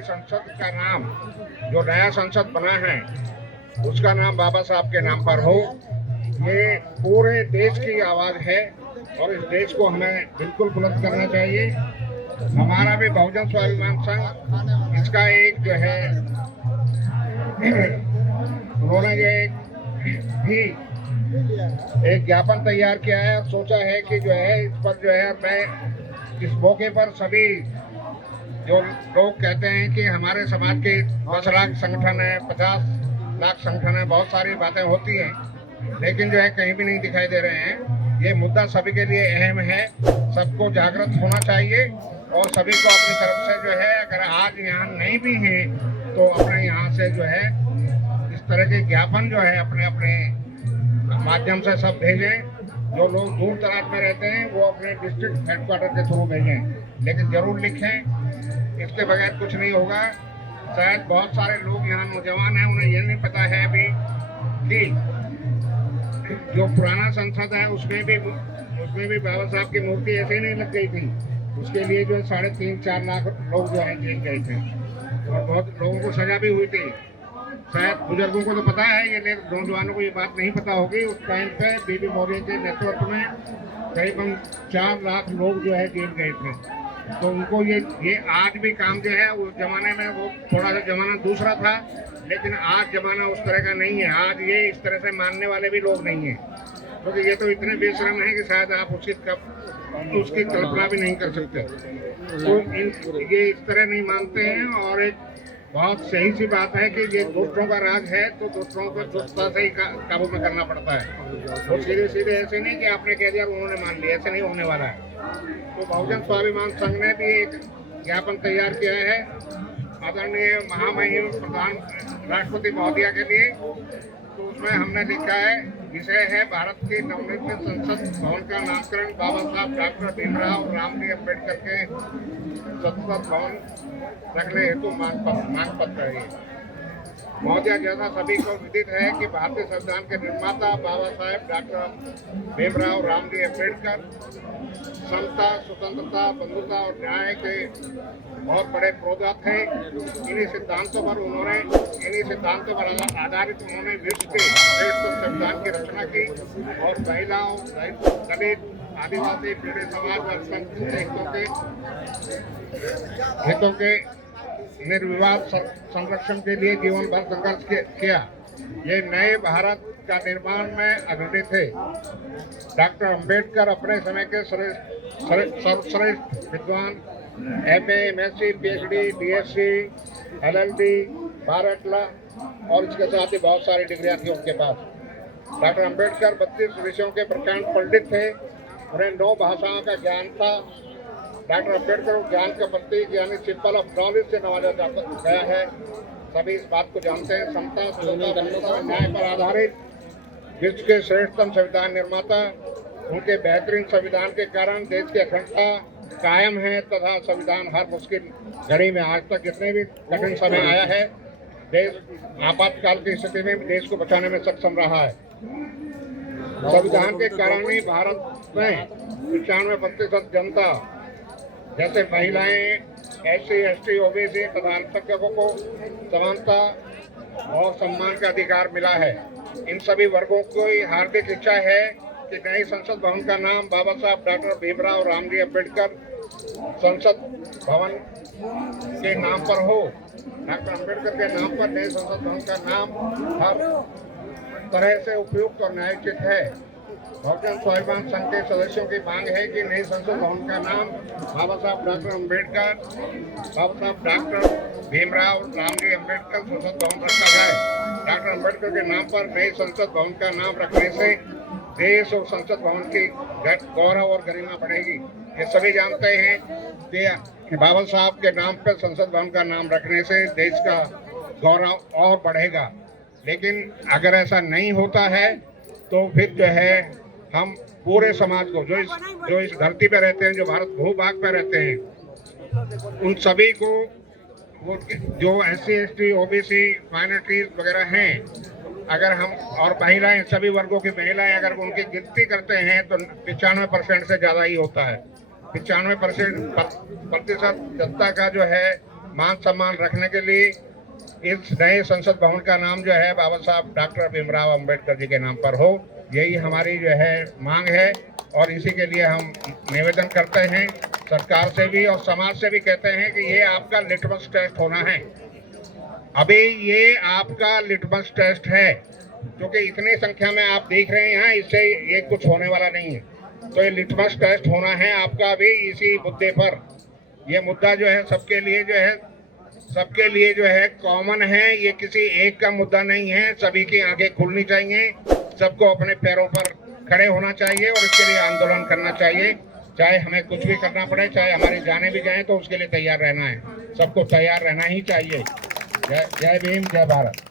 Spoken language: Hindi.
कि संसद का नाम, जो नया संसद बना है उसका नाम बाबा साहब के नाम पर हो। ये पूरे देश की आवाज़ है और इस देश को हमें बिल्कुल बुलंद करना चाहिए। हमारा भी बहुजन स्वाभिमान संघ इसका एक जो है उन्होंने जो एक ज्ञापन तैयार किया है, सोचा है कि जो है इस पर जो है मैं इस मौके पर सभी जो लोग कहते हैं कि हमारे समाज के 10 लाख संगठन है, 50 लाख संगठन है, बहुत सारी बातें होती हैं लेकिन जो है कहीं भी नहीं दिखाई दे रहे हैं। ये मुद्दा सभी के लिए अहम है, सबको जागृत होना चाहिए और सभी को अपनी तरफ से जो है अगर आज यहाँ नहीं भी हैं तो अपने यहाँ से जो है इस तरह के ज्ञापन जो है अपने अपने माध्यम से सब भेजें। जो लोग दूर दराज में रहते हैं वो अपने डिस्ट्रिक्ट हेडक्वार्टर के थ्रू भेजें, लेकिन जरूर लिखें, इसके बगैर कुछ नहीं होगा। शायद बहुत सारे लोग यहाँ नौजवान हैं, उन्हें ये नहीं पता है अभी कि जो पुराना संसद है उसमें भी बाबा साहब की मूर्ति ऐसे ही नहीं लग गई थी। उसके लिए जो है 3.5-4 लाख लोग जो है जेल गए थे और बहुत लोगों को सजा भी हुई थी। शायद बुजुर्गों को तो पता है, ये नौजवानों को ये बात नहीं पता होगी। उस टाइम पे बीबी मौर्य के नेतृत्व में करीबन 4 लाख लोग जो है जेल गए थे। तो उनको ये आज भी काम जो है, उस जमाने में वो थोड़ा सा जमाना दूसरा था, लेकिन आज जमाना उस तरह का नहीं है। आज ये इस तरह से मानने वाले भी लोग नहीं हैं, क्योंकि ये तो इतने बेशरम है कि शायद आप उसकी कल्पना भी नहीं कर सकते। तो ये इस तरह नहीं मानते हैं और एक बहुत सही सी बात है कि ये दुष्टों का राज है, तो दुष्टों को दुष्टता से ही काबू में करना पड़ता है। और सीधे सीधे ऐसे नहीं कि आपने कह दिया उन्होंने मान लिया, ऐसे नहीं होने वाला है। तो बहुजन स्वाभिमान संघ ने भी एक ज्ञापन तैयार किया है आदरणीय महामहिम प्रधान राष्ट्रपति महोदया के लिए। तो उसमें हमने लिखा है, विषय है भारत के नवनिर्मित संसद भवन का नामकरण बाबा साहब डॉक्टर भीमराव रामजी अम्बेडकर के संसद भवन रखने हेतु मांग पत्र है। महोदया, जैसा सभी को विदित है कि भारतीय संविधान के निर्माता बाबा साहेब डॉक्टर भीमराव रामजी अम्बेडकर समता, स्वतंत्रता, बंधुता और न्याय के बहुत बड़े प्रोधा थे। इन्हीं सिद्धांतों पर आधारित उन्होंने विश्व के श्रेष्ठ संविधान की रचना की और महिलाओं, दलित, आदिवासी, पीड़ित समाज और हितों के निर्विवाद संरक्षण के लिए जीवन भर संघर्ष किया। ये नए भारत का निर्माण में अग्रणी थे। डॉक्टर अम्बेडकर अपने समय के सर्वश्रेष्ठ विद्वान, MA, MSc, PhD, BSc, LLD, बारटला और इसके साथ ही बहुत सारी डिग्रियां थी उनके पास। डॉक्टर अम्बेडकर 32 विषयों के प्रकांड पंडित थे। उन्हें 9 भाषाओं का ज्ञान था। डॉक्टर अम्बेडकर को ज्ञान का प्रतीक यानी सिंबल ऑफ नॉलेज से नवाजा गया है। सभी इस बात को जानते हैं। समता, स्वतंत्रता और न्याय पर आधारित विश्व के श्रेष्ठतम संविधान निर्माता। उनके बेहतरीन संविधान के कारण देश की अखंडता कायम है तथा संविधान हर मुश्किल घड़ी में आज तक जितने भी कठिन समय आया है, देश आपातकाल की स्थिति में देश को बचाने में सक्षम रहा है। संविधान के कारण ही भारत में 95% जनता जैसे महिलाएं, SC, ST, OBC तथा अल्पसंख्यकों को समानता और सम्मान का अधिकार मिला है। इन सभी वर्गों की हार्दिक इच्छा है कि नई संसद भवन का नाम बाबा साहब डॉक्टर भीमराव रामजी अम्बेडकर संसद भवन के नाम पर हो। डॉक्टर अम्बेडकर के नाम पर नए संसद भवन का नाम हर तरह से उपयुक्त और न्यायोचित है। बहुजन स्वाभिमान संघ के सदस्यों की मांग है कि नई संसद भवन का नाम बाबा साहब डॉक्टर भीमराव रामजी अम्बेडकर संसद भवन रखा जाए। डॉक्टर अम्बेडकर के नाम पर नई संसद भवन का नाम रखने से देश और संसद भवन की गौरव और गरिमा बढ़ेगी। ये सभी जानते हैं कि बाबा साहब के नाम पर संसद भवन का नाम रखने से देश का गौरव और बढ़ेगा। लेकिन अगर ऐसा नहीं होता है तो फिर जो है हम पूरे समाज को जो इस धरती पर रहते हैं, जो भारत भूभाग पर रहते हैं, उन सभी को वो जो SC, ST, OBC, माइनॉरिटीज वगैरह हैं, अगर हम और महिलाएं, सभी वर्गों की महिलाएं अगर उनकी गिनती करते हैं तो 95% से ज़्यादा ही होता है। 95% जनता का जो है मान सम्मान रखने के लिए इस नए संसद भवन का नाम जो है बाबा साहब डॉक्टर भीमराव अंबेडकर जी के नाम पर हो, यही हमारी जो है मांग है। और इसी के लिए हम निवेदन करते हैं सरकार से भी और समाज से भी कहते हैं कि ये आपका लिटमस टेस्ट होना है। अभी ये आपका लिटमस टेस्ट है, क्योंकि इतनी संख्या में आप देख रहे हैं, इससे ये कुछ होने वाला नहीं है। तो ये लिटमस टेस्ट होना है आपका भी इसी मुद्दे पर। ये मुद्दा जो है सबके लिए जो है कॉमन है, ये किसी एक का मुद्दा नहीं है। सभी की आंखें खुलनी चाहिए, सबको अपने पैरों पर खड़े होना चाहिए और इसके लिए आंदोलन करना चाहिए। चाहे हमें कुछ भी करना पड़े, चाहे हमारी जाने भी जाएं, तो उसके लिए तैयार रहना है। सबको तैयार रहना ही चाहिए। जय भीम, जय भारत।